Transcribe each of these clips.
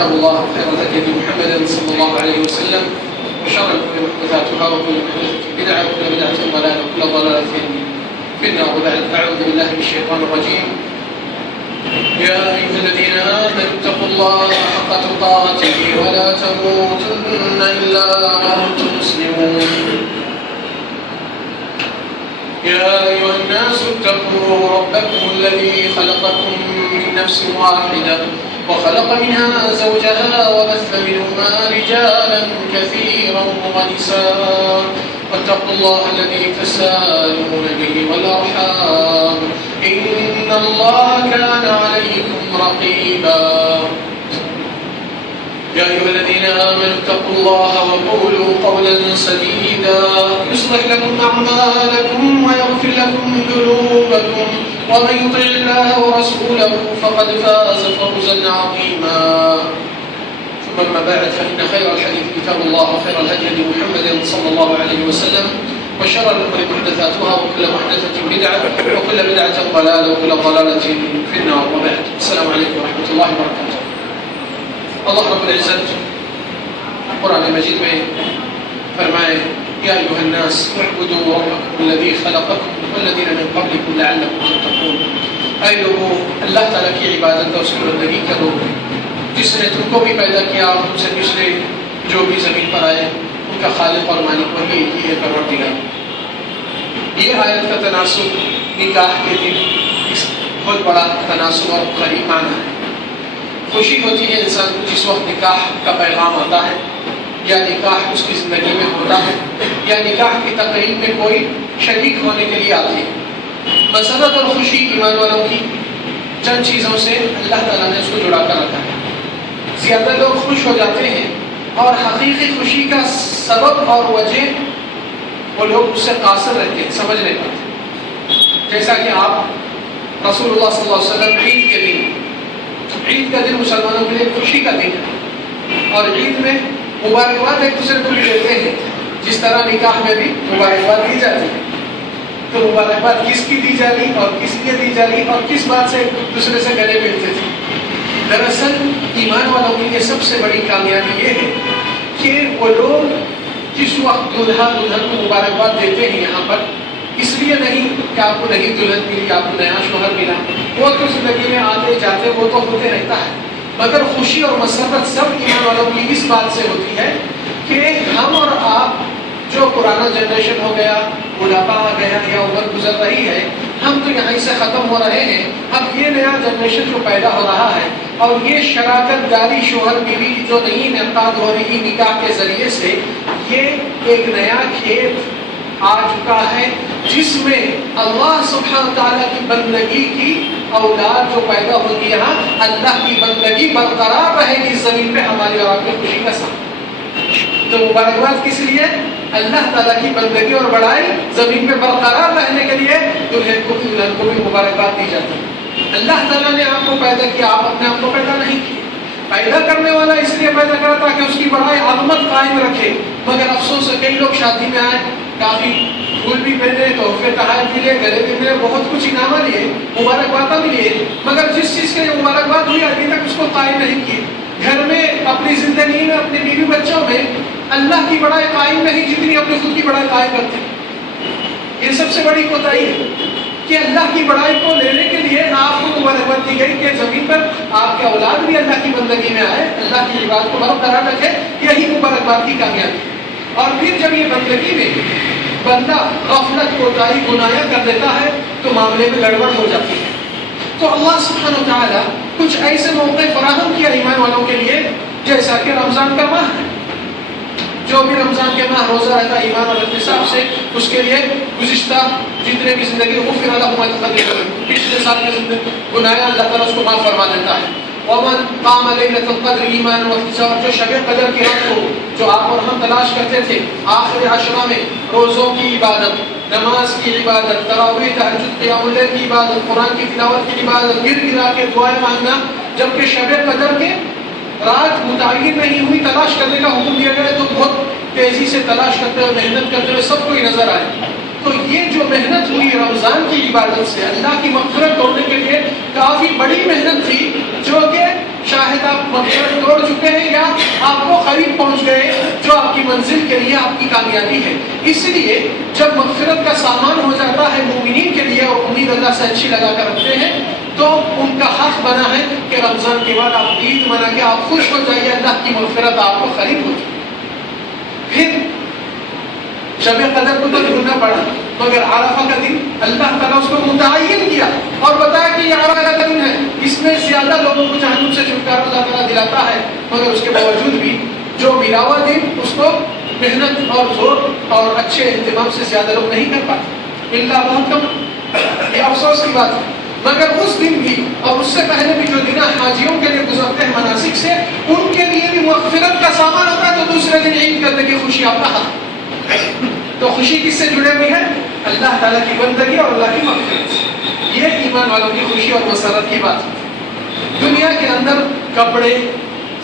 كتاب الله وخير الهدي محمد صلى الله عليه وسلم وشر الأمور محدثاتها وكل محدثة بدعة وكل بدعة ضلالة وكل ضلالة في النار. وبعد أعوذ بالله من الشيطان الرجيم. يا أيها الذين آمنوا اتقوا الله حق تقاته ولا تموتن إلا وأنتم مسلمون. يا أيها الناس اتقوا ربكم الذي خلقكم من نفس واحدة وخلق منها زوجها وبث منهما رجالا كثيرا ونساء واتقوا الله الذي تساءلون به والأرحام إن الله كان عليكم رقيبا. يا أيها الذين آمنوا اتقوا الله وقولوا قولا سديدا يصلح لكم أعمالكم ويغفر لكم ذنوبكم ومن يطع الله ورسوله فقد فاز فوزا عظيما. ثم أما بعد فإن خير الحديث كتاب الله وخير الهدي محمد صلى الله عليه وسلم وشر الأمور محدثاتها وكل محدثة بدعة وكل بدعة ضلالة وكل ضلالة في النار. وبعد السلام عليكم ورحمة الله وبركاته. اللہ رب العزت قرآن مجید میں فرمائے یا ایھا الناس اعبدوا ربکم الذی خلقکم والذین من قبلکم لعلکم تتقون. اے لوگوں، اللہ تعالیٰ کی عبادت اور اس کی بندگی کرو جس نے تم کو بھی پیدا کیا اور تم سے پچھلے جو بھی زمین پر آئے ان کا خالق اور مالک وہی ایک ہی ہے، پروردگار. یہ آیت کا تناسب نکاح کے دن اس بہت بڑا تناسب اور قریب معنی ہے. خوشی ہوتی ہے انسان کو جس وقت نکاح کا پیغام آتا ہے یا نکاح اس کی زندگی میں ہوتا ہے یا نکاح کی تقریب میں کوئی شریک ہونے کے لیے آتی ہے. مسرت اور خوشی ایمان والوں کی چند چیزوں سے اللہ تعالیٰ نے اس کو جڑا کر رکھا ہے. زیادہ لوگ خوش ہو جاتے ہیں اور حقیقی خوشی کا سبب اور وجہ وہ لوگ اس سے قاصر رہتے ہیں، سمجھ نہیں پاتے. جیسا کہ آپ رسول اللہ صلی اللہ علیہ وسلم عید کا دن مسلمانوں کے لیے خوشی کا دن ہے اور عید میں مبارکباد ایک دوسرے کو بھی دیتے ہیں جس طرح نکاح میں بھی مبارکباد دی جاتی ہے. تو مبارکباد کس کی دی جاتی اور کس لیے دی جاتی اور کس بات سے ایک دوسرے سے گلے ملتے تھے. دراصل ایمان والوں کے لیے سب سے بڑی کامیابی یہ ہے کہ وہ لوگ جس وقت دلہا دلہن کو مبارکباد دیتے ہیں یہاں پر اس لیے نہیں کہ آپ کو نئی دلہن ملی، آپ کو نیا شوہر ملا، وہ تو زندگی میں آتے جاتے وہ تو ہوتے رہتا ہے، مگر خوشی اور مسرت سب ایمان والوں کی اس بات سے ہوتی ہے کہ ہم اور آپ جو پرانا جنریشن ہو گیا، بڑھاپا آ گیا یا عمر گزر رہی ہے، ہم تو یہیں سے ختم ہو رہے ہیں. اب یہ نیا جنریشن جو پیدا ہو رہا ہے اور یہ شراکت داری شوہر بیوی کی جو نئی انعقاد ہو رہی نکاح کے ذریعے سے، یہ ایک نیا کھیت آ چکا ہے جس میں اللہ سبحانہ تعالیٰ کی بندگی کی اولاد جو پیدا ہوگی، یہاں اللہ کی بندگی برقرار رہے گی زمین پہ ہماری اور آپ کی خوشی کا ساتھ. تو مبارکباد کس لیے؟ اللہ تعالیٰ کی بندگی اور بڑائی زمین پہ برقرار رہنے کے لیے دلہن کو بھی مبارکباد دی جاتی ہے. اللہ تعالیٰ نے آپ کو پیدا کیا، آپ اپنے آپ کو پیدا نہیں کیا. پیدا کرنے والا اس لیے پیدا کرا تاکہ اس کی بڑائی عظمت قائم رکھے. مگر افسوس ہے کئی لوگ شادی میں آئے، کافی پھول بھی پہنے، تحفے تحائف بھی لیے، گلے بھی ملے، بہت کچھ انعامہ لیے، مبارکباد بھی لیے، مگر جس چیز کے لیے مبارکباد ہوئی ابھی تک اس کو قائم نہیں کی. گھر میں اپنی زندگی میں اپنے بیوی بچوں میں اللہ کی بڑائی قائم نہیں جتنی اپنی خود کی بڑائی قائم کرتے. یہ سب سے بڑی کوتاہی ہے کہ اللہ کی بڑائی کو لینے کے لیے آپ کو مبارکباد دی گئی کہ زمین پر آپ کے اولاد بھی اللہ کی بندگی میں آئے، اللہ کی عبادت کو برقرار رکھے. یہی مبارکباد کی کامیابی. اور پھر جب یہ بندگی میں بندہ غفلت کوتاہی گناہ کر دیتا ہے تو معاملے میں گڑبڑ ہو جاتی ہے. تو اللہ سبحانہ و تعالیٰ کچھ ایسے موقع فراہم کیا ایمان والوں کے لیے جیسا کہ رمضان کا ماہ ہے. جو بھی رمضان کے ماہ روزہ رہتا ہے ایمان اور احتساب سے، اس کے لیے گزشتہ جتنے بھی زندگی غفر له ما تقدم، پچھلے سال کے گناہ اللہ تعالیٰ اس کو معاف فرما دیتا ہے. ومن قام ليلة القدر ایمان واحتساب، جو شب قدر کی رات کو جو آپ اور ہم تلاش کرتے تھے آخر عشرہ میں، روزوں کی عبادت، نماز کی عبادت، تراویح تہجد قیام اللیل کی عبادت، قرآن کی تلاوت کی عبادت، گر گرا کے دعائیں مانگنا، جبکہ شب قدر کے رات متعین نہیں ہوئی تلاش کرنے کا حکم دیا گیا تو بہت تیزی سے تلاش کرتے ہوئے محنت کرتے ہوئے سب کو ہی نظر آئے. تو یہ جو محنت ہوئی رمضان کی عبادت سے اللہ کی مغفرت توڑنے کے لیے کافی بڑی محنت تھی، جو کہ شاہد آپ مغفرت توڑ چکے قریب پہنچ گئے جو آپ کی منزل کے لیے آپ کی کامیابی ہے۔ اس لیے جب مغفرت کا سامان ہو جاتا ہے مومنین کے لیے اور امید اللہ سے اچھی لگا کر رکھتے ہیں تو ان کا حق بنا ہے کہ رمضان کے بعد آپ عید منا کے آپ خوش ہو جائیے، اللہ کی مغفرت آپ کو قریب ہو جائے۔ پھر شب قدر کو تو ڈھونڈنا پڑا، مگر عرفہ کا دن اللہ تعالیٰ اس کو متعین کیا اور بتایا کہ یہ عرفہ کا دن ہے، اس میں زیادہ لوگوں کو جہنم سے چھٹکارا اللہ تعالیٰ دلاتا ہے، مگر اس کے باوجود بھی جو ملا ہوا دن اس کو محنت اور زور اور اچھے اہتمام سے زیادہ لوگ نہیں کر پاتے، اللہ بہت کم۔ یہ افسوس کی بات ہے، مگر اس دن بھی اور اس سے پہلے بھی جو دن حاجیوں کے لیے گزرتے ہیں مناسک سے، ان کے لیے بھی مغفرت کا سامان ہوتا ہے، تو دوسرے دن عید کرنے کی خوشی آپ کا حق۔ تو خوشی کس سے جڑے ہوئی ہے؟ اللہ تعالیٰ کی بندگی اور اللہ کی مغفرت سے۔ یہ ایمان والوں کی خوشی اور مسرت کی بات ہے۔ دنیا کے اندر کپڑے،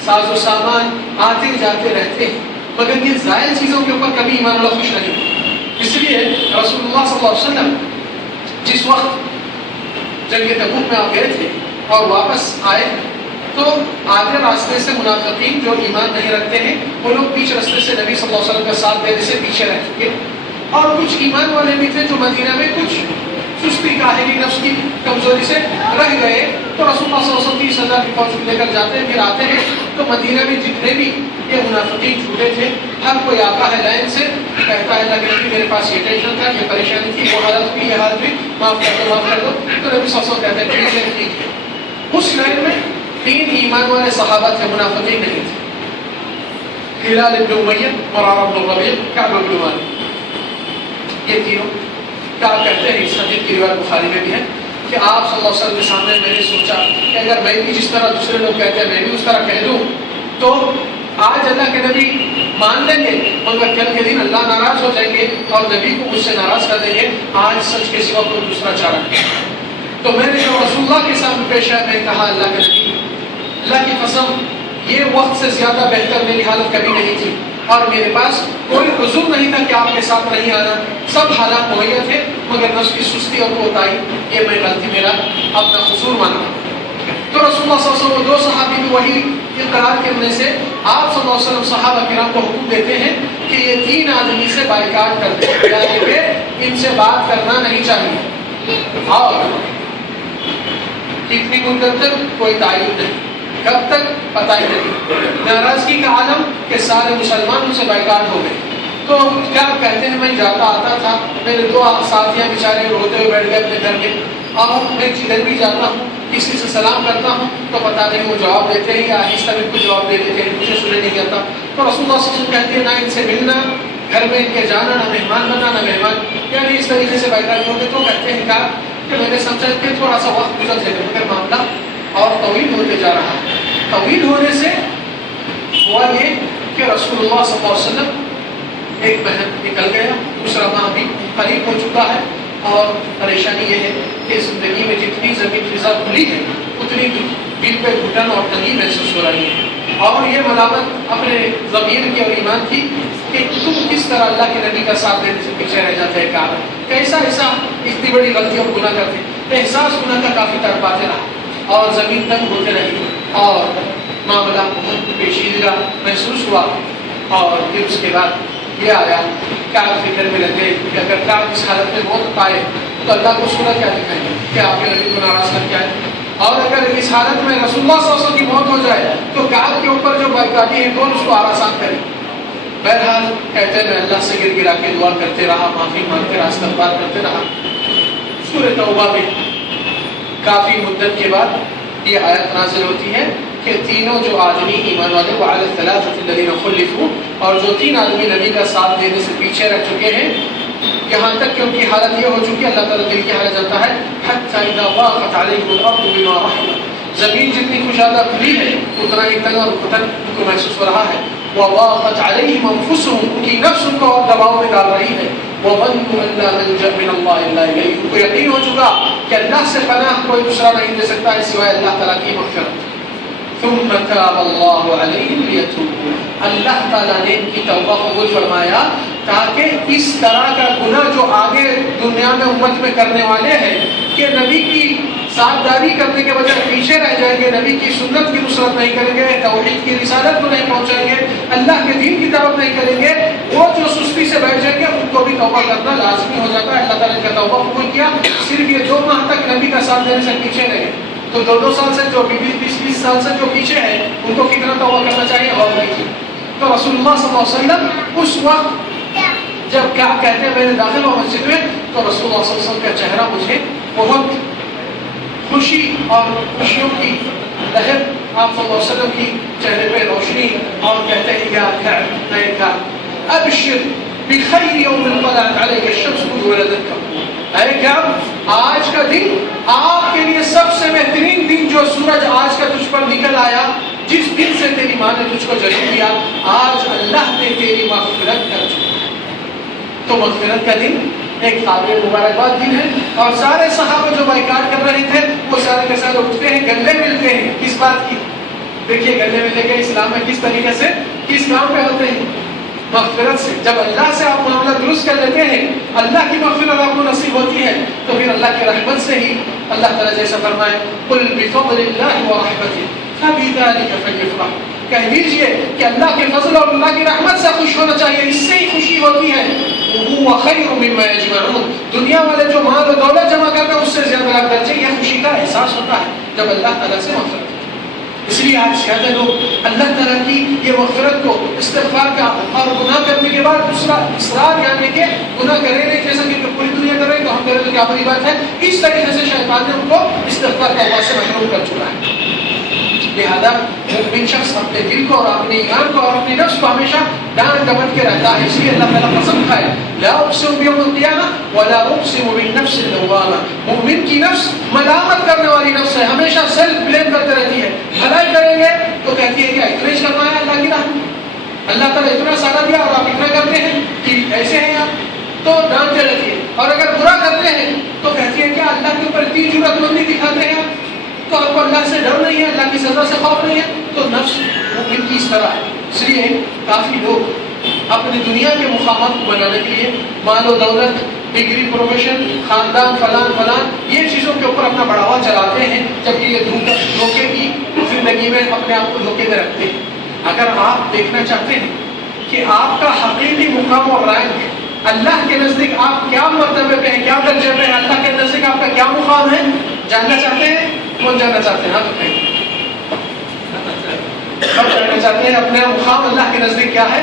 ساز و سامان آتے جاتے رہتے ہیں، مگر یہ زائل چیزوں کے اوپر کبھی ایمان والا خوش نہیں۔ اس لیے رسول اللہ صلی اللہ علیہ وسلم جس وقت جنگ تبوک میں آپ گئے تھے اور واپس آئے تو آدھے راستے سے منافقین جو ایمان نہیں رکھتے ہیں وہ لوگ بیچ راستے سے نبی صلی اللہ علیہ وسلم کا ساتھ دینے سے پیچھے رہ چکے، اور کچھ ایمان والے بھی تھے جو مدینہ میں کچھ سستی کاہلی نفس کی کمزوری سے رہ گئے، تو رسول اللہ صلی اللہ علیہ وسلم 30,000 کی فوج لے کر جاتے ہیں، پھر آتے ہیں تو مدینہ میں جتنے بھی یہ منافقین چھوٹے تھے ہر کوئی آتا ہے لائن سے، کہتا ہے اللہ کے نبی میرے پاس یہ ٹینشن تھا، یہ پریشانی تھی، وہ حالت بھی، یہ حالت بھی، معاف کر دو معاف کر دو، تو نبی صلی اللہ علیہ وسلم کہتے ہیں ٹھیک ہے ٹھیک ہے۔ اس لائن میں 3 ایمان والے صحابہ تھے، منافقین نہیں تھے، ہلال ابن امیہ، مرارہ بن ربیع، کعب بن مالک، یہ تینوں کیا کہتے ہیں، اس حدیث کی روایت بخاری میں بھی ہے کہ آپ صلی اللہ علیہ وسلم کے سامنے میں نے سوچا کہ اگر میں بھی جس طرح دوسرے لوگ کہتے ہیں میں بھی اس طرح کہہ دوں تو آج اللہ کے نبی مان لیں گے، مگر کل کے دن اللہ ناراض ہو جائیں گے اور نبی کو مجھ سے ناراض کر دیں گے، آج سچ کے سوا کوئی دوسرا چارہ نہیں۔ تو میں نے جو رسول اللہ کے سامنے پیش ہے میں کہا اللہ کے نبی اللہ کی قسم یہ وقت سے زیادہ بہتر میری حالت کبھی نہیں تھی، اور میرے پاس کوئی عذر نہیں تھا کہ آپ کے ساتھ نہیں آنا، سب حالات مہیا تھے، مگر نفس کی سستی اور کوتاہی یہ میں غلطی میرا اپنا قصور مانتا۔ تو رسول اللہ صلی اللہ علیہ وسلم 2 صحابی بھی وہی اقرار کرنے سے آپ صلی اللہ علیہ وسلم صحابہ کرام کو حکم دیتے ہیں کہ یہ 3 آدمی سے بائیکاٹ کر دیں، یعنی کہ ان سے بات کرنا نہیں چاہیے، اور کتنی مدت تک کوئی تعین نہیں، کب تک پتہ ہی نہیں، ناراضگی کا عالم کہ سارے مسلمان ان سے بائیکاٹ ہو گئے۔ تو کیا کہتے ہیں میں جاتا آتا تھا، میرے 2 ساتھیاں بیچارے روتے ہوئے بیٹھ گئے اپنے گھر میں، اور میں جدھر بھی جاتا ہوں کسی سے سلام کرتا ہوں تو پتہ نہیں وہ جواب دیتے ہیں یا آہستہ میں کچھ جواب دے دیتے ہیں، مجھے سنے نہیں آتا۔ تو رسول اللہ صلی اللہ علیہ وسلم کہتے ہیں نہ ان سے ملنا، گھر میں ان کے جانا، نہ مہمان بننا، نہ مہمان، یعنی اس طریقے سے بائیکاٹ ہو گئے۔ تو کہتے ہیں کہا کہ میں نے سمجھا کہ تھوڑا سا وقت گزر جائے گا، مگر معاملہ اور طویل ہوتے جا رہا ہے۔ طویل ہونے سے ہوا یہ کہ رسول اللہ صلی اللہ علیہ وسلم ایک مہینہ نکل گیا، دوسرا ماہ بھی قریب ہو چکا ہے، اور پریشانی یہ ہے کہ زندگی میں جتنی زمین فضا کھلی ہے اتنی دل پہ گھٹن اور تنگی محسوس ہو رہی ہے، اور یہ ملامت اپنے ضمیر کی اور ایمان کی کہ تم کس طرح اللہ کے نبی کا ساتھ دینے سے پیچھے رہ جاتے ہیں، کہا کیسا ایسا اتنی بڑی غلطی اور گناہ کرتے، احساس گناہ کا کافی تڑپاتے رہا اور زمین تنگ ہوتے رہی، اور معاملہ بہت پیچیدہ محسوس ہوا، اور پھر اس کے بعد یہ آیا کعب فکر میں لگے کہ اگر کعب اس حالت میں موت پائے تو اللہ کو سورہ کیا دکھائیں گے کہ آپ کے نبی کو ناراض کر کے آئے، اور اگر اس حالت میں رسول اللہ صلی اللہ علیہ وسلم کی موت ہو جائے تو کعب کے اوپر جو بائیکاٹی ہے کون اس کو آسان کرے۔ بہرحال کہتے ہیں میں اللہ سے گر گرا کے دعا کرتے رہا، معافی مانگ کے استغفار کرتے رہا۔ سورہ توبہ میں کافی مدت کے بعد یہ آیت نازل ہوتی ہے کہ تینوں جو آدمی ایمان والے وعلی الثلاثة الذین خلفوا، اور جو 3 آدمی نبی کا ساتھ دینے سے پیچھے رہ چکے ہیں، یہاں تک کہ ان کی حالت یہ ہو چکی ہے، اللہ تعالیٰ دل کی حالت جانتا ہے، حتی اذا ضاقت علیہم الارض بما رحبت، زمین جتنی کشادہ کھلی ہے اتنا ہی تنگ اور گھٹن ان کو محسوس ہو رہا ہے، وضاقت علیہم انفسہم، ان کی نفس ان کو اور دباؤ میں ڈال رہی ہے، وظنوا ان لا ملجأ من اللہ الا الیہ، ان کو یقین ہو چکا کہ اللہ سے پناہ کوئی دوسرا نہیں دے سکتا ہے سوائے اللہ تعالیٰ کی مغفرت۔ ثم تاب اللہ علیہم لیتوبوا، اللہ تعالیٰ نے ان کی توبہ قبول فرمایا تاکہ اس طرح کا گناہ جو آگے دنیا میں امت میں کرنے والے ہیں کہ نبی کی ساتھ کرنے کے بجائے پیچھے رہ جائیں گے، نبی کی سنت کی نصرت نہیں کریں گے، توحید کی رسالت کو نہیں پہنچائیں گے، اللہ کے دین کی دعوت نہیں کریں گے، وہ جو سستی سے بیٹھ جائیں گے ان کو بھی توبہ کرنا لازمی ہو جاتا ہے۔ اللہ تعالیٰ نے توبہ قبول کیا، صرف یہ 2 ماہ تک نبی کا ساتھ دینے سے پیچھے رہے، تو 2 سال سے جو 20 سال سے جو پیچھے ہے ان کو کتنا توبہ کرنا چاہیے اور نہیں کی۔ تو رسول اللہ صلی اللہ علیہ وسلم اس وقت جب کیا کہتے ہیں میں نے داخل ہوا مسجد میں، تو رسول اللہ صلی اللہ علیہ وسلم کا چہرہ مجھے بہت خوشی اور خوشیوں کی لہر، آپ صلی اللہ علیہ وسلم کی چہرے پہ روشنی، اور کہتے ہیں یا کعب اے کعب ابشر بخیر یوم طلعت علیک الشمس منذ ولدتک، اے کعب آج کا دن آپ کے لیے سب سے بہترین دن، جو سورج آج کا تجھ پر نکل آیا، جس دن سے تیری ماں نے تجھ کو جنم دیا، آج اللہ نے تیری مغفرت کر چکی۔ تو مغفرت کا دن ایک قابل مبارکباد دن ہے، اور سارے صحابہ جو بائیکاٹ کر رہے تھے وہ سارے کے سارے اٹھتے ہیں، گلے ملتے ہیں۔ کس بات کی؟ دیکھیے گلے ملنے کے اسلام میں کس طریقے سے کس کام پہ ہوتے ہیں؟ مغفرت سے۔ جب اللہ سے آپ معاملہ درست کر لیتے ہیں، اللہ کی مغفرت آپ کو نصیب ہوتی ہے، تو پھر اللہ کی رحمت سے ہی اللہ تعالیٰ جیسا فرمائے قل بفضل اللہ ورحمتہ فبذلک فلیفرحوا، کہہ دیجئے کہ اللہ کے فضل اور اللہ کی رحمت سے خوش ہونا چاہیے، اس سے ہی خوشی ہوتی ہے۔ وہ خیر مما یجمعون، دنیا والے جو مال و دولت جمع کرتے ہیں اس سے زیادہ لاکھ درجے یہ خوشی کا احساس ہوتا ہے جب اللہ تعالیٰ سے مغفرت۔ اس لیے آج زیادہ لوگ اللہ تعالیٰ کی یہ مغفرت کو استغفار کا اور گناہ کرنے کے بعد دوسرا اصرار یعنی کہ گناہ کرے نہیں، جیسا کہ پوری دنیا کر رہے ہیں تو ہم کریں تو کیا بڑی بات ہے، اس طریقے سے شیطان نے ان کو استغفار کا سے محروم کر چکا ہے۔ لہذا مومن شخص اپنے دل کو اور اپنے ایمان کو اور اپنے نفس کو ہمیشہ ڈانٹ ڈپٹ کے رہتا ہے۔ اس لیے اللہ تعالیٰ قسم کھائے لا اقسم بیوم القیامہ ولا اقسم بالنفس اللوامہ، مومن کی نفس ملامت کرنے والی نفس ہے، ہمیشہ سیلف بلیم کرتے رہتی ہے۔ بھلائی کریں گے تو کہتی ہے کیا اتنا ہی کرنا ہے اللہ کی راہ، اللہ تعالیٰ اتنا سارا دیا اور آپ اتنا کرتے ہیں کہ ایسے ہیں آپ، تو ڈانٹتے رہتی ہے۔ اور اگر برا کرتے ہیں تو کہتی ہے کیا اللہ کے اوپر اتنی جرأت مندی دکھاتے ہیں تو آپ کو اللہ سے ڈر نہیں ہے، اللہ کی سزا سے خوف نہیں ہے۔ تو نفس مومن کی اس طرح ہے۔ اس لیے کافی لوگ اپنی دنیا کے مقامات کو بنانے کے لیے مال و دولت، ڈگری، پروفیشن، خاندان، فلان فلان یہ چیزوں کے اوپر اپنا بڑھاوا چلاتے ہیں، جبکہ یہ دھوکے کی زندگی میں اپنے آپ کو دھوکے میں رکھتے ہیں۔ اگر آپ دیکھنا چاہتے ہیں کہ آپ کا حقیقی مقام اور رینک اللہ کے نزدیک آپ کیا مرتبے پہ ہیں، کیا درجے پہ ہیں، اللہ کے نزدیک آپ کا کیا مقام ہے، جاننا چاہتے ہیں؟ کون جاننا چاہتے ہیں؟ ہاں بتائیے، ہم جاننا چاہتے ہیں اپنا مقام اللہ کے نزدیک کیا ہے؟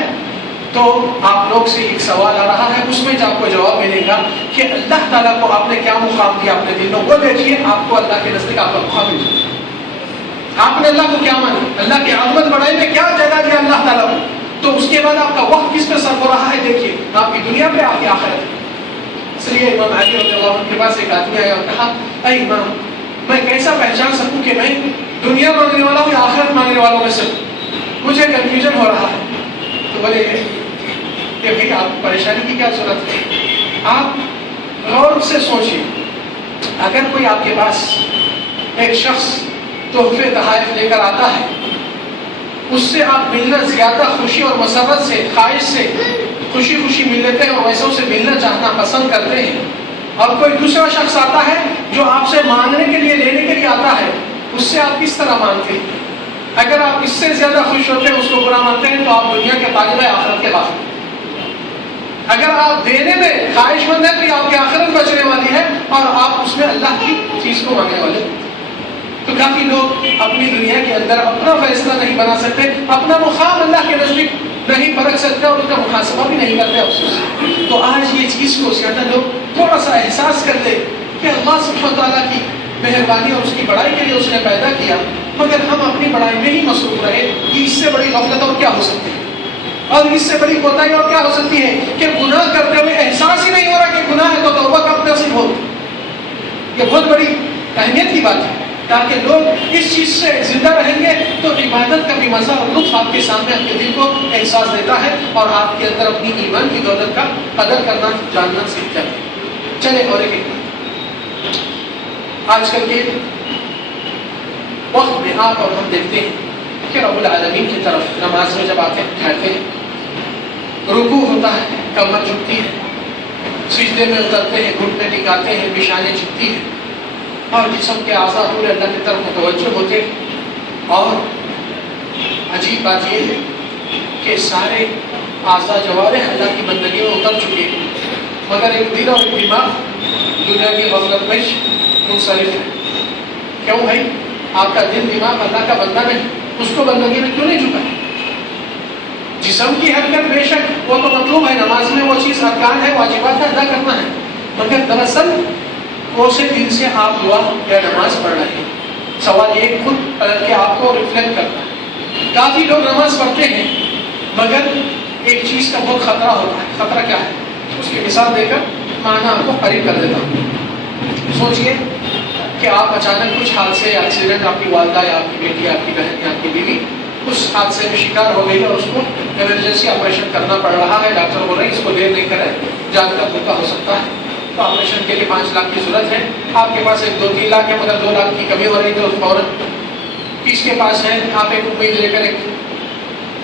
تو آپ لوگ سے ایک سوال آ رہا ہے، اس میں جو آپ کو جواب ملے گا کہ اللہ تعالیٰ کو آپ نے کیا مقام دیا اپنے دل میں، وہ دیکھیے آپ کو اللہ کے نزدیک آپ کا مقام مل جائے۔ آپ نے اللہ کو کیا مانا، اللہ کی عظمت بڑائی میں کیا جگہ دیا اللہ تعالیٰ کو، تو اس کے بعد آپ کا وقت کس پہ صرف ہو رہا ہے، دیکھیے آپ کی دنیا پہ، آپ کی آخرت۔ اس لیے امام علی رضی اللہ عنہ کے پاس ایک آدمی آیا اور کہا اے امام، میں کیسا پہچان سکوں کہ میں دنیا مانگنے والا ہوں یا آخرت مانگنے والوں میں سے، مجھے کنفیوژن ہو رہا ہے۔ تو بولے کہ بھائی آپ پریشانی کی کیا ضرورت ہے، آپ غور سے سوچیے، اگر کوئی آپ کے پاس ایک شخص تحفے تحائف لے کر آتا ہے، اس سے آپ ملنا زیادہ خوشی اور مسرت سے، خواہش سے خوشی خوشی مل لیتے ہیں اور ویسے اسے ملنا چاہنا پسند کرتے ہیں، اور کوئی دوسرا شخص آتا ہے جو آپ سے مانگنے کے لیے، لینے کے لیے آتا ہے، اس سے آپ کس طرح مانتے ہیں؟ اگر آپ اس سے زیادہ خوش ہوتے ہیں، اس کو برا مانتے ہیں، تو آپ دنیا کے طالب ہیں، آخرت کے باقی۔ اگر آپ دینے میں خواہش مند ہیں تو یہ آپ کی آخرت بچنے والی ہے، اور آپ اس میں اللہ کی چیز کو مانگنے والے ہیں۔ تو کافی لوگ اپنی دنیا کے اندر اپنا فیصلہ نہیں بنا سکتے، اپنا مقام اللہ کے نزدیک نہیں پرکھ سکتے، اور اس کا محاسبہ بھی نہیں کرتے افسوس۔ تو آج یہ چیز کو زیادہ لوگ تھوڑا سا احساس کر لیں کہ اللہ سبحانہ وتعالیٰ کی مہربانی اور اس کی بڑائی کے لیے اس نے پیدا کیا، مگر ہم اپنی بڑائی میں ہی مصروف رہے، یہ اس سے بڑی غفلت اور کیا ہو سکتی ہے، اور اس سے بڑی کوتاہی اور کیا ہو سکتی ہے کہ گناہ کرتے ہوئے احساس ہی نہیں ہو رہا کہ گناہ ہے، تو توبہ کب نصیب ہو۔ یہ بہت بڑی اہمیت کی بات ہے، تاکہ لوگ اس چیز سے زندہ رہیں گے تو عبادت کا بھی مزہ اور لطف آپ کے سامنے آپ کے دل کو احساس دیتا ہے، اور آپ کے اندر اپنی ایمان کی دولت کا قدر کرنا جاننا سیکھ جاتے ہیں۔ چلے اور ایک آج کل کے وقت میں آپ اور ہم دیکھتے ہیں کہ رب العالمین کی طرف نماز میں جب آتے ہیں، ٹھہرتے ہیں، رکوع ہوتا ہے، کمر جھکتی ہے، سجدے میں اترتے ہیں، گھٹنے ٹکاتے ہیں، پیشانی جھکتی ہے، اور جسم کے اعضاء پورے اللہ کی طرف متوجہ ہوتے. اور عجیب بات یہ ہے کہ سارے اعضاء جوارح اللہ کی بندگی میں اتر چکے ہیں، مگر ایک دل اور ایک دماغ دنیا کی غفلت میں منصرف ہے. کیوں بھائی؟ آپ کا دل دماغ اللہ کا بندہ نہیں، اس کو بندگی میں کیوں نہیں جھکا؟ جسم کی حرکت بے شک وہ تو مطلوب ہے، نماز میں وہ چیز ارکان ہے، واجبات ہے، ادا کرنا ہے، مگر دراصل کوسے دل سے آپ دعا یا نماز پڑھ رہے ہیں. سوال یہ خود پلٹ کے آپ کو ریفلیکٹ کرنا ہے. کافی لوگ نماز پڑھتے ہیں مگر ایک چیز کا بہت خطرہ ہوتا ہے. خطرہ کیا ہے؟ اس کی مثال دے کر معنی آپ کو قریب کر دیتا ہوں. سوچئے کہ آپ اچانک کچھ حادثے یا ایکسیڈنٹ، آپ کی والدہ یا آپ کی بیٹی، آپ کی بہن یا آپ کی بیوی اس حادثے میں شکار ہو گئی اور اس کو ایمرجنسی آپریشن کرنا پڑ رہا ہے. ڈاکٹر بول رہے ہیں اس کو دیر نہیں کرے، جان کا دھوکہ ہو سکتا ہے، تو آپریشن کے لیے 5 لاکھ کی ضرورت ہے. آپ کے پاس ایک 2-3 لاکھ ہے مگر 2 لاکھ کی کمی ہو رہی تو فوراً کس کے پاس ہے؟ آپ ایک امید لے کر ایک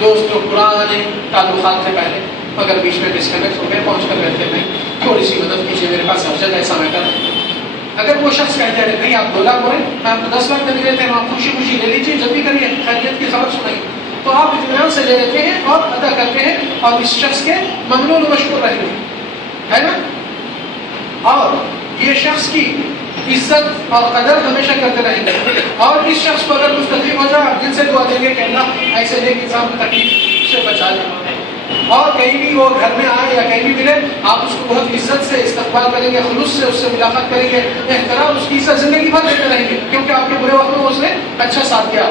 دوست جو پرانے تعلقات تھے پہلے مگر بیچ میں ڈسکنیکٹ ہو گئے، پہنچ کر کہتے ہیں تھوڑی سی مدد کیجیے، میرے پاس ارجنٹ ایسا میٹر ہے. اگر وہ شخص کہتے ہیں نہیں آپ 2 لاکھ ہو رہے ہیں، میں آپ کو 10 لاکھ نہیں دیتے ہیں، آپ خوشی خوشی لے لیجیے، جلدی کریے، خیریت کی خبر سنائیے، تو آپ اطمینان سے لے لیتے ہیں اور ادا کرتے ہیں اور اس شخص کے ممنون و مشکور رہتے ہیں، ہے نا؟ اور یہ شخص کی عزت اور قدر ہمیشہ کرتے رہیں گے. اور اس شخص کو اگر کچھ تکلیف ہو جائے آپ دل سے دعا دیں گے کہ اللہ ایسے نیک انسان کو تکلیف سے بچا لے. اور کہیں بھی وہ گھر میں آئے یا کہیں بھی ملے آپ اس کو بہت عزت سے استقبال کریں گے، خلوص سے اس سے ملاقات کریں گے، احترام اس کی عزت زندگی بھر دیتے رہیں گے، کیونکہ آپ کے برے وقت میں اس نے اچھا ساتھ دیا.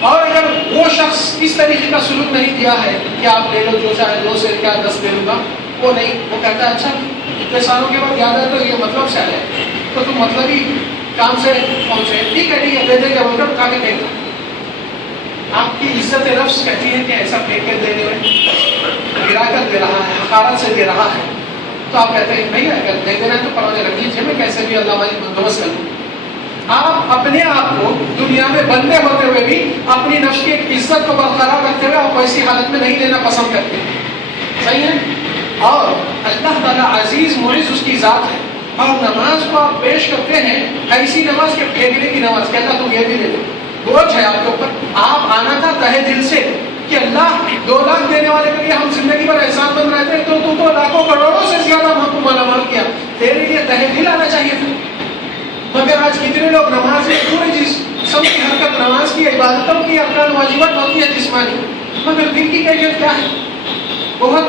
اور اگر وہ شخص اس طریقے کا سلوک نہیں دیا ہے کہ آپ لے لو جو چاہے 2 سے کیا 10 دے دوں گا، وہ نہیں، وہ کہتا ہے اچھا اتنے سالوں کے بعد یاد ہے تو یہ مطلب سے آیا تو تم مطلبی کام سے پہنچے، ٹھیک ہے دے دے گا، مطلب اٹھا کے دیکھتا. آپ کی عزت نفس کہتی ہے کہ ایسا پھینک کے دینے میں گرا کر دے رہا ہے، حقارت سے دے رہا ہے، تو آپ کہتے ہیں نہیں اگر دے دینا ہے تو پرانے رکھ لیجیے، میں کیسے بھی اللہ والی بندوبست کر لوں. آپ اپنے آپ کو دنیا میں بندے ہوتے ہوئے بھی اپنی نفس کی ایک عزت کو برقرار رکھتے ہوئے آپ ویسی حالت میں نہیں لینا پسند کرتے ہیں. صحیح ہے؟ اور اللہ تعالیٰ عزیز معز اس کی ذات ہے، اور نماز کو آپ پیش کرتے ہیں ایسی نماز کے پھینکنے کی نماز کہ اللہ تم یہ بھی لے لو، بوجھ ہے آپ کے اوپر. آپ آنا تھا تہہ دل سے کہ اللہ 2 لاکھ دینے والے کے لیے ہم زندگی بھر احسان مند رہتے ہیں، تو لاکھوں کروڑوں سے زیادہ ہم کو مالا مال کیا، تیرے لیے تہہ دل آنا چاہیے تھا. مگر آج کتنے لوگ نماز میں پوری جسم کی حرکت، نماز کی عبادتوں کی ارکان واجبات ہوتی ہے جسمانی، مگر دل کی کیفیت کیا ہے؟ بہت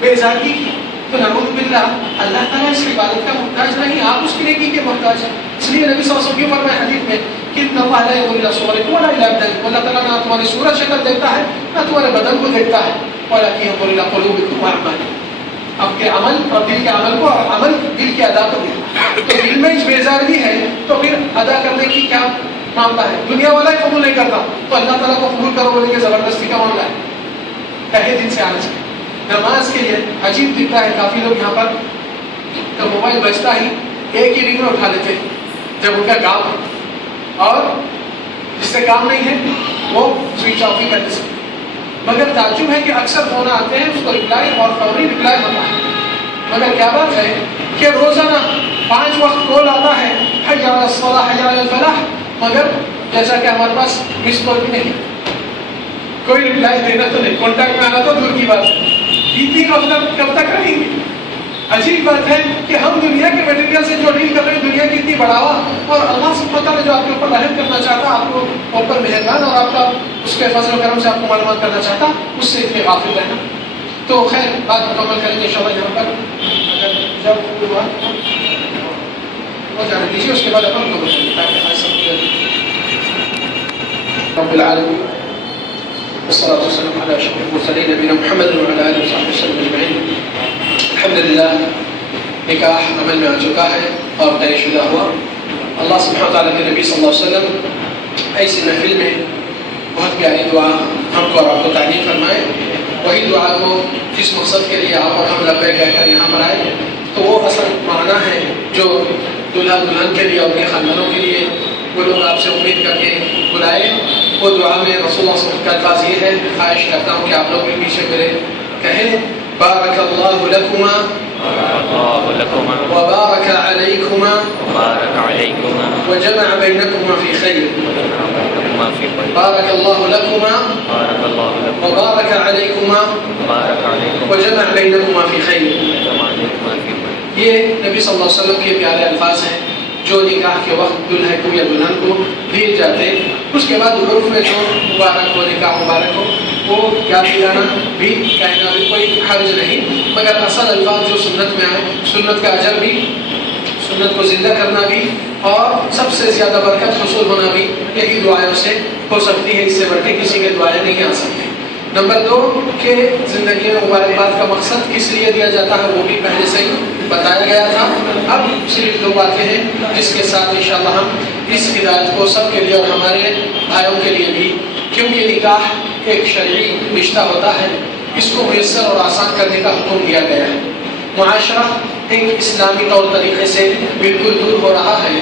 بیزاری کی. تو نعوذ باللہ اللہ تعالیٰ اس عبادت کا محتاج نہیں، آپ اس کی نیکی کے محتاج ہیں. اس لیے نبی صلی اللہ علیہ وسلم کی فرمائے حدیث میں کہ ان اللہ لا ينظر الى صوركم ولا الى ابدانكم، اللہ تعالیٰ نہ تمہاری صورت شکل دیکھتا ہے نہ تمہارے بدن کو دیکھتا ہے، ولكن ينظر الى قلوبكم واعمالكم، آپ کے عمل اور دل کے عمل کو، اور عمل دل کے ادا کو دیکھتا ہے. تو دل میں بیزاری ہے تو پھر ادا کرنے کی کیا معاملہ ہے؟ دنیا والا ہی قبول نہیں کرتا تو اللہ تعالیٰ کو قبول کرو بولنے کی زبردستی کا معاملہ ہے. تہہ دل سے آنا چاہیے. نماز کے لیے عجیب دکھتا ہے کافی لوگ یہاں پر تو موبائل بجتا ہی ایک ہی رنگ میں اٹھا لیتے ہیں جب ان کا کام ہے، اور جس سے کام نہیں ہے وہ سوئچ آف ہی کر دے سکتے. مگر تعجب ہے کہ اکثر فون آتے ہیں اس کو رپلائی اور فوری رپلائی ہوتا ہے، مگر کیا بات ہے کہ روزانہ 5 وقت کال آتا ہے حی علی الصلاح حی علی الفلاح، مگر جیسا کہ ہمارے پاس مس کال بھی نہیں، کوئی رپلائی دینا تو نہیں، کانٹیکٹ میں آنا تو دور کی بات ہے. کب تک رہیں گے؟ عجیب بات ہے کہ ہم دنیا کے میٹیریل سے جو ڈیل کر رہے ہیں، دنیا کی اتنی بڑھاوا، اور اللہ سبحانہ وتعالیٰ جو آپ کے اوپر رحم کرنا چاہتا، آپ کو اوپر مہربان اور آپ کا اس کے فضل و کرم سے آپ کو معلومات کرنا چاہتا، اس سے اتنے غافل رہنا. تو خیر بات مکمل کریں گے انشاءاللہ. یہاں پر اگر جب وہ جانے دیجیے، اس کے بعد اپن مکمل کریں گے تاکہ آج سب رب العالمین والصلاة والسلام على أشرف المرسلين نبينا محمد وعلى آله وصحبه وسلم أجمعين. الحمدللہ نکاح عمل میں آ چکا ہے اور طے شدہ ہوا. اللہ سبحانہ تعالیٰ کے نبی صلی اللہ علیہ وسلم ایسی محفل میں بہت پیاری دعا ہم کو اور آپ کو تعلیم فرمائے. وہی دعا کو جس مقصد کے لیے آپ اور ہم لبیک کہہ کر یہاں پر آئے، تو وہ اصل معنی ہے جو دلہا دلہن کے لیے اور اپنے خاندانوں کے لیے وہ لوگ آپ سے امید کر کے بلائے. وہ دعا میں رسول اللہ صلی اللہ علیہ وسلم کا الفاظ یہ ہے، خواہش کرتا ہوں کہ آپ لوگ بھی پیچھے میرے کہیں بارک اللہ لکما وبارك عليكما وجمع بينكما في خير. بارك الله لكما وبارك عليكما وجمع بينكما في خير. یہ نبی صلی اللہ علیہ وسلم کے پیارے الفاظ ہیں جو نکاح کے وقت دلہے کو یا دلہن کو دیے جاتے ہیں. اس کے بعد عرف میں جو مبارک ہو، نکاح مبارک ہو، وہ یاد دلانا بھی کہنا بھی کوئی حرج نہیں، مگر اصل الفاظ جو سنت میں آئے، سنت کا اجر بھی، سنت کو زندہ کرنا بھی، اور سب سے زیادہ برکت حصول ہونا بھی یہی دعائوں سے ہو سکتی ہے. اس سے بڑھ کے کسی کے دعائیں نہیں آ سکتی. نمبر 2 کہ زندگی میں مبارکباد کا مقصد کس لیے دیا جاتا ہے وہ بھی پہلے سے ہی بتایا گیا تھا. اب صرف 2 باتیں ہیں جس کے ساتھ انشاءاللہ ہم اس ہدایت کو سب کے لیے اور ہمارے بھائیوں کے لیے بھی، کیونکہ نکاح ایک شرعی رشتہ ہوتا ہے، اس کو میسر اور آسان کرنے کا حکم دیا گیا ہے. معاشرہ ایک اسلامی طور طریقے سے بالکل دور ہو رہا ہے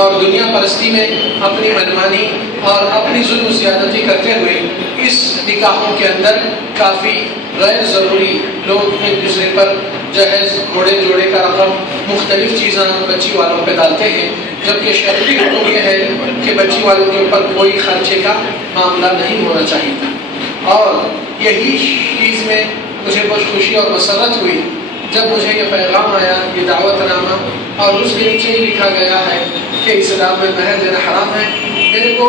اور دنیا پرستی میں اپنی منمانی اور اپنی ظلم و زیادتی کرتے ہوئے اس نکاحوں کے اندر کافی غیر ضروری لوگ ایک دوسرے پر جہیز، گھوڑے جوڑے کا رقم، مختلف چیزیں بچی والوں پہ ڈالتے ہیں، جبکہ شرعی حکم یہ ہے کہ بچی والوں کے اوپر کوئی خرچے کا معاملہ نہیں ہونا چاہیے تھا. اور یہی چیز میں مجھے بہت خوشی اور مسرت ہوئی جب مجھے یہ پیغام آیا، یہ دعوت نامہ، اور اس کے نیچے ہی لکھا گیا ہے کہ اسلام میں مہر دینا حرام ہے. میرے کو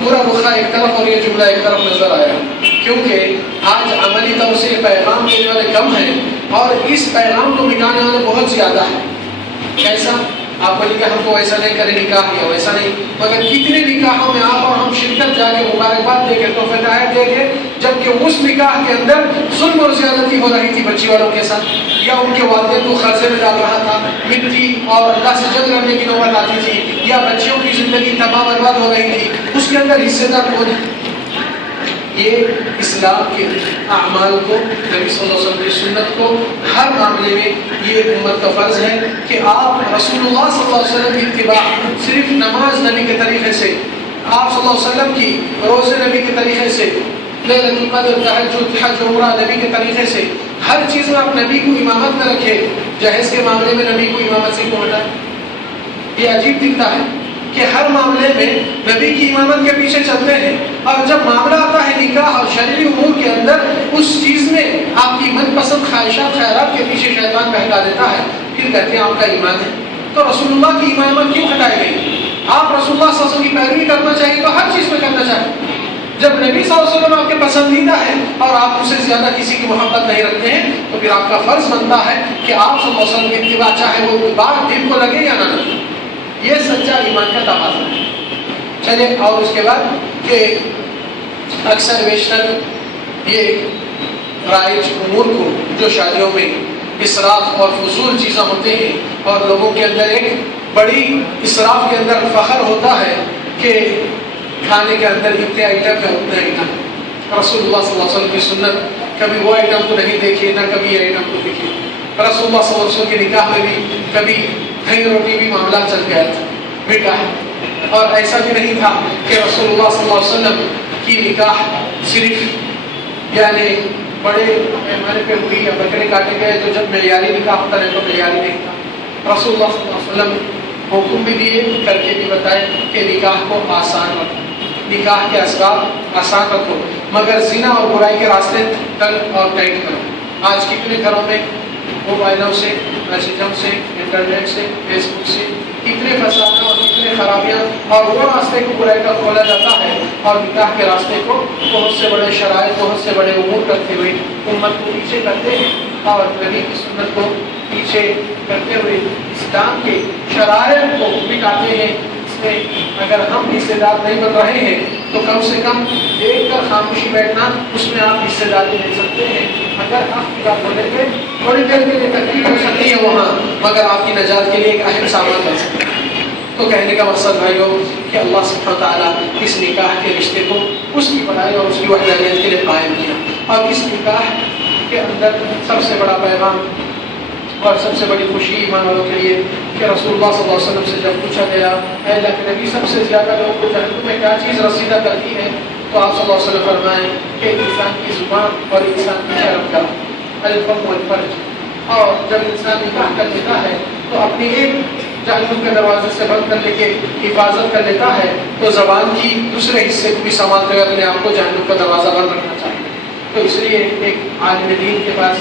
پورا رخا ایک طرف اور یہ جملہ ایک طرف نظر آیا، کیونکہ آج عملی طور سے یہ پیغام دینے والے کم ہیں اور اس پیغام کو مٹانے والے بہت زیادہ ہیں. کیسا؟ آپ بولیں گے ہم تو ایسا نہیں کریں نکاح یا ویسا نہیں، مگر کتنے نکاحوں میں آپ اور ہم شرکت جا کے مبارکباد دے کے تحفے تحائف دے کے، جبکہ اس نکاح کے اندر ظلم اور زیادتی ہو رہی تھی بچی والوں کے ساتھ، یا ان کے والدین کو قرضے میں ڈال رہا تھا، مٹی اور اللہ سے جنگ کرنے کی نوبت آتی تھی، یا بچیوں کی زندگی تباہ برباد ہو رہی تھی، اس کے اندر حصے دار کون ہے؟ یہ اسلام کے اعمال کو، نبی صلی اللہ علیہ وسلم کی سنت کو ہر معاملے میں یہ امت کا فرض ہے کہ آپ رسول اللہ صلی اللہ علیہ وسلم کی اتباع، صرف نماز نبی کے طریقے سے، آپ صلی اللہ علیہ وسلم کی روزے نبی کے طریقے سے، لیلۃ القدر، تہجد، حج، عمرہ نبی کے طریقے سے، ہر چیز میں آپ نبی کو امامت میں رکھے. جہیز کے معاملے میں نبی کو امامت سے کیوں ہٹائے؟ یہ عجیب دکھتا ہے کہ ہر معاملے میں نبی کی امامت کے پیچھے چلتے ہیں، اور جب معاملہ آتا ہے نکاح اور شرعی امور کے اندر، اس چیز میں آپ کی من پسند خواہشات، خیالات کے پیچھے شیطان بہکا دیتا ہے، پھر کہتے ہیں آپ کا ایمان ہے. تو رسول اللہ کی امامت کیوں ہٹائی گئی؟ آپ رسول اللہ صلی اللہ علیہ وسلم کی پیروی کرنا چاہیے تو ہر چیز میں کرنا چاہیے. جب نبی صلی اللہ علیہ وسلم آپ کے پسندیدہ ہے اور آپ ان سے زیادہ کسی کی محبت نہیں رکھتے ہیں، تو پھر آپ کا فرض بنتا ہے کہ آپ صلی اللہ علیہ وسلم کی اتباع، چاہے وہ اتباع دل کو لگے یا نہ لگے. یہ سچا ایمان کا تقاضا ہے. چلے، اور اس کے بعد کہ اکثر بیشتر یہ رائج امور کو جو شادیوں میں اسراف اور فضول چیزیں ہوتے ہیں، اور لوگوں کے اندر ایک بڑی اسراف کے اندر فخر ہوتا ہے کہ کھانے کے اندر اتنے آئٹم ہے اتنے آئٹم. رسول اللہ صلی اللہ علیہ وسلم کی سنت کبھی وہ آئٹم کو نہیں دیکھی، نہ کبھی یہ آئٹم کو دیکھی. رسول اللہ صلی اللہ علیہ وسلم کے نکاح میں بھی کبھی دہی روٹی بھی معاملہ چل گیا تھا، میٹھا ہے. اور ایسا بھی نہیں تھا کہ رسول اللہ صلی اللہ علیہ وسلم کی نکاح صرف یعنی بڑے پیمانے پہ ہوئی یا بکرے کاٹے گئے تو جب معیاری نکاح ہوتا ہے تو معیاری نہیں تھا. رسول اللہ صلی اللہ علیہ وسلم حکم بھی دیے، کر کے بھی بتائے کہ نکاح کو آسان رکھو، نکاح کے اسباب آسان رکھو، مگر زنا اور برائی کے راستے تنگ اور ٹائٹ کرو. آج کتنے گھروں میں موبائلوں سے، میسیجوں سے، انٹرنیٹ سے، فیس بک سے کتنے فساد اور کتنے خرابیاں اور وہ راستے کو برائی کا کھولا جاتا ہے، اور نکاح کے راستے کو بہت سے بڑے شرائط، بہت سے بڑے امور کرتے ہوئے امت کو پیچھے کرتے ہیں، اور نبی کی سنت کو پیچھے کرتے ہوئے اسلام کے شرائط کو مٹاتے ہیں. اس میں اگر ہم حصے دار نہیں بن رہے ہیں تو کم سے کم دیکھ کر خاموشی بیٹھنا، اس میں آپ حصے داری لے سکتے ہیں. اگر آپ کی بات بولیں گے تھوڑی دیر کے لیے تکلیف ہو سکتی ہے وہاں، مگر آپ کی نجات کے لیے ایک اہم سامان بن سکتا ہے. تو کہنے کا مقصد بھائیو کہ اللہ سبحانہ وتعالیٰ اس نکاح کے رشتے کو اس کی بڑائی اور اس کی وحدانیت کے لیے قائم کیا، اور اس نکاح کے اندر سب سے بڑا پیغام اور سب سے بڑی خوشی ایمان والوں کے لیے کہ رسول اللہ صلی اللہ علیہ وسلم سے جب پوچھا گیا اے اللہ کے نبی سب سے زیادہ لوگوں کو جہنم میں کیا چیز رسیدہ کرتی ہے، تو آپ صلی اللہ علیہ وسلم فرمائیں کہ انسان کی زبان اور انسان کی شرم کا، الفم والفرج، اور جب انسان نکاح کر لیتا ہے تو اپنی ایک جہنم کے دروازے سے بند کرنے کے حفاظت کر لیتا ہے، تو زبان کی دوسرے حصے کو بھی سنبھالتے ہوئے اپنے آپ کو جہنم کا دروازہ بند رکھنا چاہیے۔ تو اس لیے ایک عالم دین کے پاس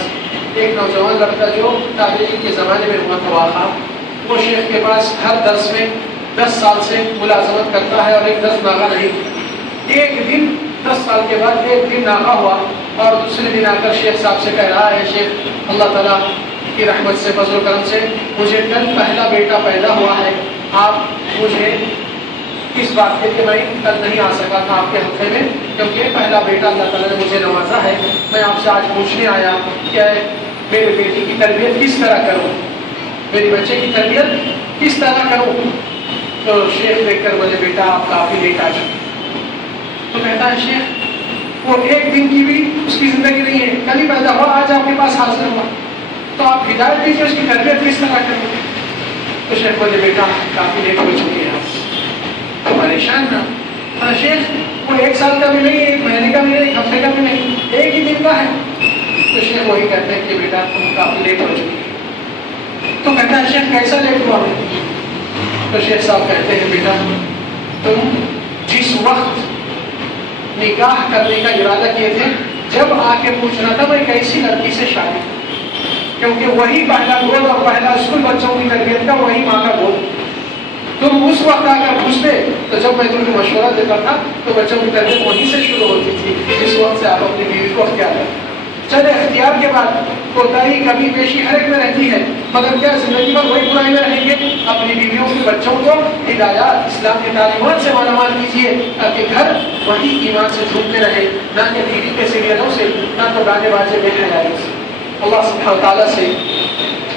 ایک نوجوان لڑکا جو تابعین کے زمانے میں ہوا تھا، وہ شیخ کے پاس ہر درس میں 10 سال سے ملازمت کرتا ہے اور ایک درس ناغہ نہیں۔ ایک دن 10 سال کے بعد ایک دن ناغہ ہوا اور دوسرے دن آ کر شیخ صاحب سے کہہ رہا ہے، شیخ اللہ تعالیٰ کی رحمت سے فضل و کرم سے مجھے کل پہلا بیٹا پیدا ہوا ہے، آپ مجھے اس بات کے کہ میں کل نہیں آ سکا تھا آپ کے ہفتے میں کیونکہ پہلا بیٹا اللہ تعالیٰ نے مجھے نوازا ہے، میں آپ سے آج پوچھنے آیا کہ میرے بیٹی کی تربیت کس طرح کروں، میری بچے کی تربیت کس طرح کروں؟ تو شیخ دیکھ کر بولے بیٹا آپ کافی لیٹ آ چکے۔ تو کہتا ہے شیخ وہ ایک دن کی بھی اس کی زندگی نہیں ہے، کل ہی پیدا ہوا، آج آپ کے پاس حاضر ہوا، تو آپ ہدایت دیجیے اس کی تربیت کس طرح کریں گے؟ تو شیخ بولے بیٹا کافی لیٹ ہو چکی ہے تو پریشان نہ شیخ وہ 1 سال کا بھی نہیں، 1 مہینے کا بھی نہیں، 1 ہفتے کا بھی نہیں، ایک ہی دن کا ہے۔ تو شیخ وہی کہتے ہیں کہ بیٹا تم کافی لیٹ ہو چکی ہے۔ تو کہتا ہے شیخ کیسا لیٹ ہوا؟ تو شیخ صاحب کہتے ہیں بیٹا تم جس وقت نکاح کرنے کا ارادہ کیے تھے جب آ کے پوچھنا تھا میں کیسی لڑکی سے شادی، کیونکہ وہی پہلا گود اور پہلا اسکول بچوں کی تربیت کا وہی ماں کا گود، تم اس وقت آ کر پوچھتے تو جب میں تمہیں مشورہ دیتا تھا تو بچوں کی تربیت وہیں سے شروع ہوتی تھی جس وقت سے آپ اپنی بیوی کو اختیار کرتے۔ چلے اختیار کے بعد کوتاہی کمی بیشی ہر ایک میں رہتی ہے، مگر کیا زندگی میں وہی برائی میں رہیں گے؟ اپنی بیویوں کے بچوں کو ہدایات اسلام کی تعلیمات سے مالامال کیجیے تاکہ گھر وہی ایمان سے جھومتے رہے، نہ کہ ٹی وی کے سیریلوں سے، نہ تو گانے باجے بے حیائی سے۔ اللہ سبحانہ و تعالیٰ سے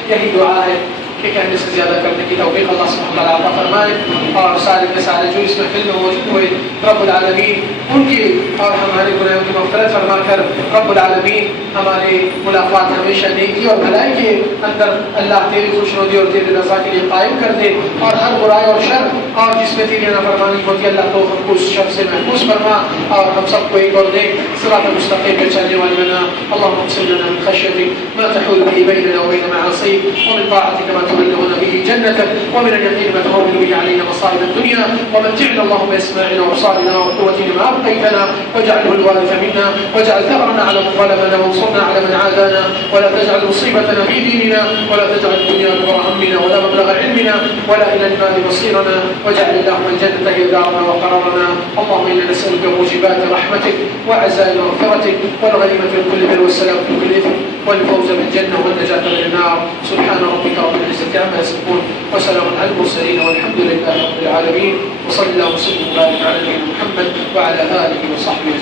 یہی دعا ہے کہ کہنے سے زیادہ کرنے کی توفیق اللہ سبحانہ وتعالیٰ عطا فرمائے، اور سارے کے سارے جو اس محفل میں موجود ہوئے رب العالمین ان کی اور ہمارے گناہوں کی مغفرت فرما کر رب العالمین ہماری ملاقات ہمیشہ نیکی اور بھلائی کے اندر اللہ تیری خوشنودی اور تیری رضا کے لیے قائم کر دے، اور ہر برائی اور شر اور جس میں تیری نافرمانی ہوتی ہے اللہ تو ہم کو اس شر سے محفوظ فرما، اور ہم سب کو ایک اور دے صراط مستقیم پہ چلنے والے بنا۔ اللهم اقسم لنا من خشيتك ما تحول به بيننا وبين معاصيك، ومن طاعتك ما تبلغنا به جنتك، ومن اليقين ما تهون به علينا مصائب الدنيا، ومتعنا اللهم باسماعنا وابصارنا وقوتنا ما ابقيتنا، واجعله الوارث منا، واجعل ثأرنا على من ظلمنا، وانصرنا على من عادانا، ولا تجعل مصيبتنا في ديننا، ولا تجعل الدنيا اكبر همنا ولا مبلغ علمنا ولا الى النار مصيرنا، واجعل اللهم الجنة هي دارنا وقرارنا. اللهم انا نسألك موجبات رحمتك وعزائم مغفرتك والغنيمة من كل بر والسلام من كل اثم والفوز بالجنة والنجاة من النار. سبحان ربك رب العزة عما يصفون وسلام على المرسلين والحمد لله رب العالمين، وصلى الله وسلم وبارك على نبينا محمد وعلى آله وصحبه